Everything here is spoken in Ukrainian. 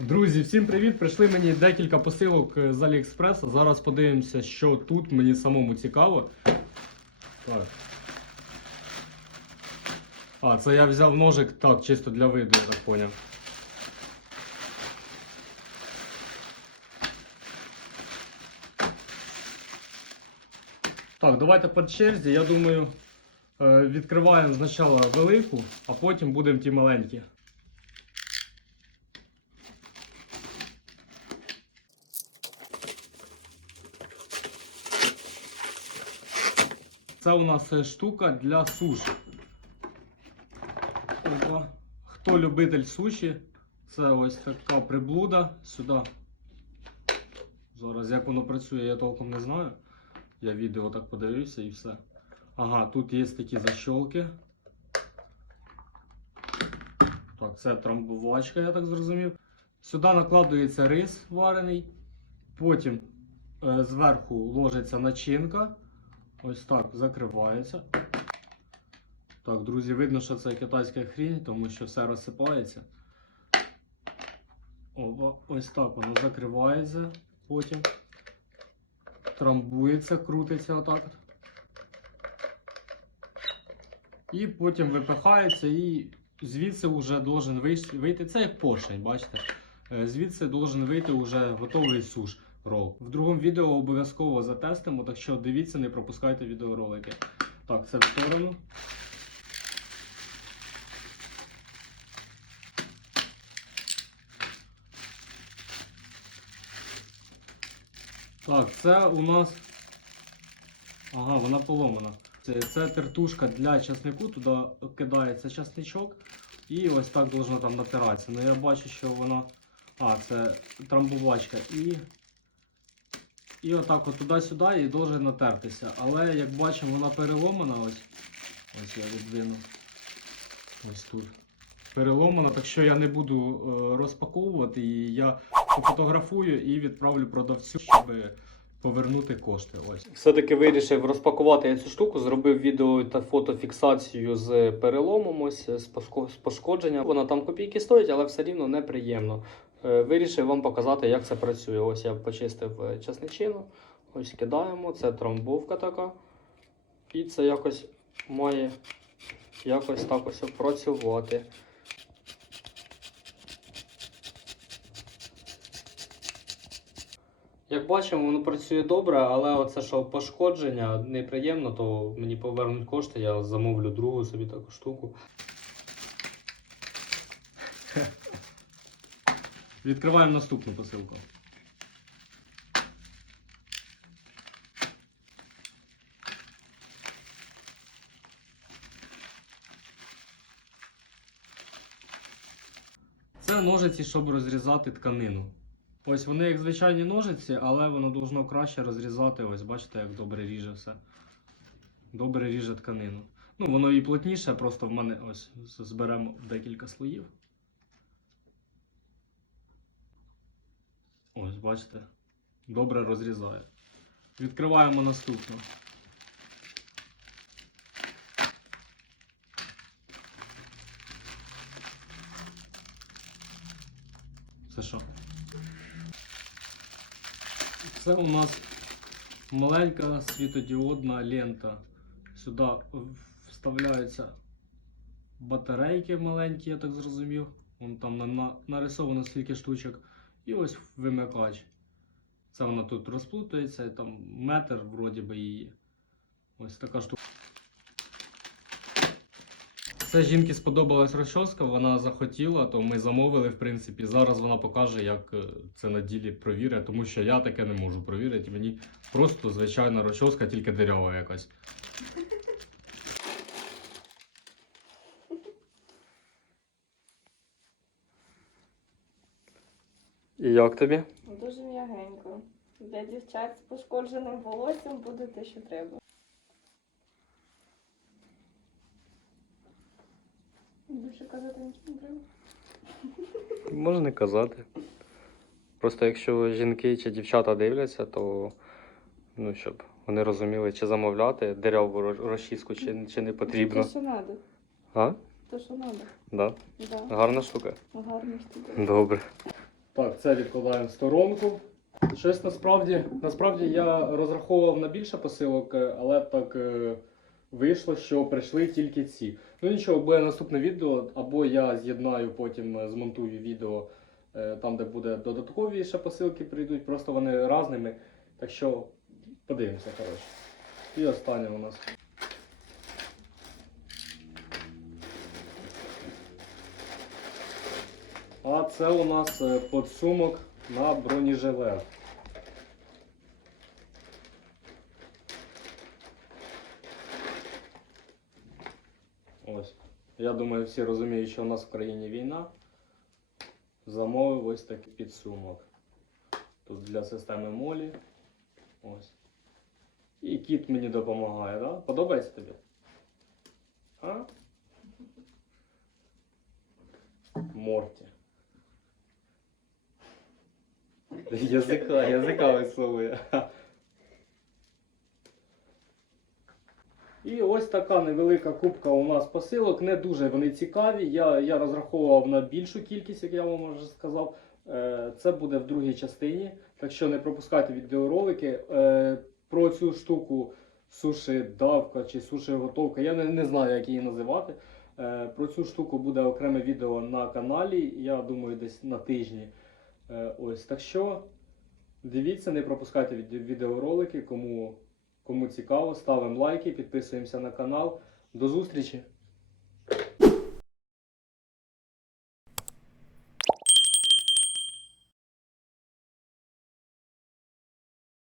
Друзі, всім привіт! Прийшли мені декілька посилок е, з Аліекспреса. Зараз подивимося, що тут мені самому цікаво. Так. А, це я взяв ножик так, чисто для виду, я так поняв. Так, давайте по черзі. Я думаю, е, відкриваємо спочатку велику, а потім будемо ті маленькі. Це у нас е, штука для суші. Хто любитель суші, це ось така приблуда сюди. Зараз як воно працює, я толком не знаю. Я відео так подивився і все. Ага, тут є такі защолки. Так, це трамбувачка, я так зрозумів. Сюди накладується рис варений. Потім е, зверху ложиться начинка. Ось так закривається. Так, друзі, видно, що це китайська хрінь, тому що все розсипається. Опа, ось так воно закривається. Потім трамбується, крутиться отак. І потім випихається і звідси вже должен вийти. Це як поршень, бачите? Е, Звідси должен вийти вже готовий суш рол. В другому відео обов'язково затестимо, так що дивіться, не пропускайте відеоролики. Так, це в сторону. Так, це у нас. Ага, вона поломана. Це, це тертушка для часнику, туди кидається часничок і ось так должно там натиратися. Ну я бачу, що вона. А, це трамбувачка. І. І отак от туди-сюди і должен натертися. Але як бачимо, вона переломана ось. Ось я відвину. Ось тут. Переломана, так що я не буду е, розпаковувати і я пофотографую і відправлю продавцю, щоб повернути кошти. Ось. Все-таки вирішив розпакувати я цю штуку, зробив відео та фотофіксацію з переломом, ось з пошкодженням. Вона там копійки стоїть, але все рівно неприємно. Е, Вирішив вам показати, як це працює. Ось я почистив е, часничину, ось кидаємо, це трамбовка така. І це якось має якось так ось працювати. Як бачимо, воно працює добре, але оце що пошкодження неприємно, то мені повернуть кошти, я замовлю другу собі таку штуку. Відкриваємо наступну посилку. Це ножиці, щоб розрізати тканину. Ось вони як звичайні ножиці, але воно должно краще розрізати. Ось бачите, як добре ріже все. Добре ріже тканину. Ну, воно і плотніше, просто в мене ось зберемо декілька слоїв. Ось, бачите, добре розрізає. Відкриваємо наступну. Це що? Це у нас маленька світодіодна лента. Сюди вставляються батарейки маленькі, я так зрозумів. Вон там на, на, нарисовано скільки штучок. І ось вимикач. Це вона тут розплутується, там метр вроді би її. Ось така штука. Це жінки сподобалась розчоска, вона захотіла, то ми замовили, в принципі. Зараз вона покаже, як е, це на ділі провірить, тому що я таке не можу провірити. Мені просто звичайна розчоска, тільки дерева якась. І як тобі? Дуже м'ягенько. Для дівчат з пошкодженим волоссям буде те, що треба. Більше казати нічого не треба. Можна не казати. Просто якщо жінки чи дівчата дивляться, то ну, щоб вони розуміли, чи замовляти дереву роз- розчіску, чи, чи не потрібно. Те, що треба. А? Те, що треба. Да. Да. Гарна штука. Гарна штука. Добре. Так, це відкладаємо в сторонку. Щось насправді, насправді я розраховував на більше посилок, е, але так е, вийшло, що прийшли тільки ці. Ну нічого, буде наступне відео, або я з'єднаю потім е, змонтую відео е, там, де буде додаткові ще посилки прийдуть, просто вони разними. Так що подивимося, коротше. І останнє у нас. А це у нас е, подсумок на бронежилет. Ось. Я думаю, всі розуміють, що у нас в країні війна. Замовив ось такий підсумок. Тут для системи молі. Ось. І кіт мені допомагає, да? Подобається тобі? А? Морті. Язика, язика висловує. І ось така невелика кубка у нас посилок. Не дуже вони цікаві. Я, я розраховував на більшу кількість, як я вам вже сказав. Е, Це буде в другій частині. Так що не пропускайте відеоролики. Е, Про цю штуку суші давка чи суші готовка. Я не, не знаю, як її називати. Е, Про цю штуку буде окреме відео на каналі. Я думаю, десь на тижні. Е, Ось так що дивіться, не пропускайте відеоролики. Кому, кому цікаво, ставимо лайки, підписуємося на канал. До зустрічі!